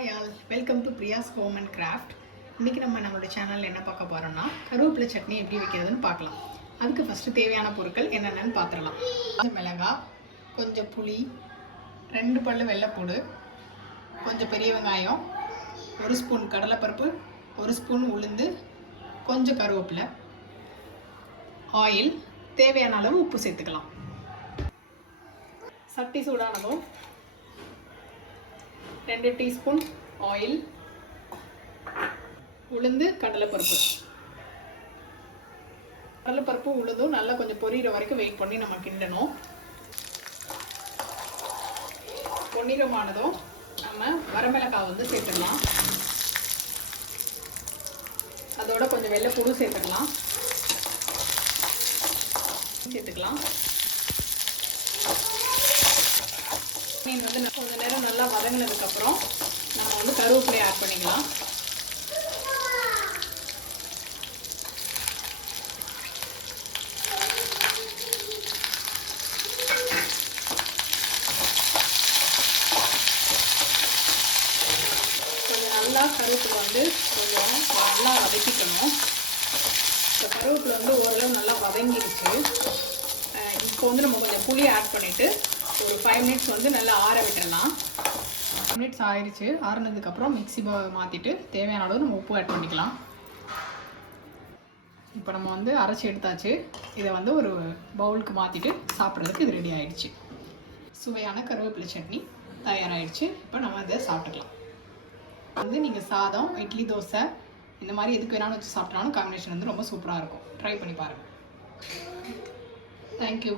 Hi all welcome to Priya's home and craft இன்றைக்கி நம்ம நம்மளோட சேனலில் என்ன பார்க்க போகிறோம்னா கருவேப்பிலை சட்னி எப்படி வைக்கிறதுன்னு பார்க்கலாம். அதுக்கு ஃபஸ்ட்டு தேவையான பொருட்கள் என்னென்னு பார்த்துடலாம். கொஞ்சம் மிளகாய் கொஞ்சம் புளி ரெண்டு பல்லு வெள்ளைப்பூடு கொஞ்சம் பெரிய வெங்காயம் ஒரு ஸ்பூன் கடலைப்பருப்பு ஒரு ஸ்பூன் உளுந்து கொஞ்சம் கருவேப்பிலை ஆயில் தேவையான அளவு உப்பு சேர்த்துக்கலாம். சட்டி சூடானதும் ரெண்டு டீஸ்பூன் ஆயில். உளுந்து கடலைப்பருப்பு. கடலைப்பருப்பு உளுந்தும் நல்லா கொஞ்சம் பொரியிற வரைக்கும் வெயிட் பண்ணி நம்ம கிண்டணும். பொன்னிறமானதும் நம்ம வரமிளகாய் வந்து சேர்த்துக்கலாம். அதோட கொஞ்சம் வெள்ளைப்பூடும் சேர்த்துக்கலாம். சேர்த்துக்கலாம். மீன் வந்து கொஞ்ச நேரம் நல்லா வதங்கினதுக்கப்புறம் நம்ம வந்து கருவேப்பிலையை ஆட் பண்ணிக்கலாம். கொஞ்சம் நல்லா கருவேப்பிலை வந்து கொஞ்சம் நல்லா வதக்கிக்கணும். இப்போ கருவேப்பிலை வந்து ஓரளவு நல்லா வதங்கிடுச்சு. இப்போ வந்து நம்ம கொஞ்சம் புளி ஆட் பண்ணிவிட்டு ஒரு ஃபைவ் மினிட்ஸ் வந்து நல்லா ஆற விட்டுடலாம் மினிட்ஸ் ஆயிடுச்சு ஆறுனதுக்கப்புறம் மிக்சி மாற்றிட்டு தேவையான அளவு நம்ம உப்பு ஆட் பண்ணிக்கலாம். இப்போ நம்ம வந்து அரைச்சி எடுத்தாச்சு. இதை வந்து ஒரு பவுலுக்கு மாற்றிட்டு சாப்பிட்றதுக்கு இது ரெடி ஆயிடுச்சு சுவையான கருவேப்பிலை சட்னி தயாராகிடுச்சு இப்போ நம்ம இதை சாப்பிட்டுக்கலாம். வந்து நீங்கள் சாதம் இட்லி தோசை இந்த மாதிரி எதுக்கு வேணாலும் வச்சு சாப்பிட்டாலும் காம்பினேஷன் வந்து ரொம்ப சூப்பராக இருக்கும். ட்ரை பண்ணி பாருங்கள் தேங்க்யூ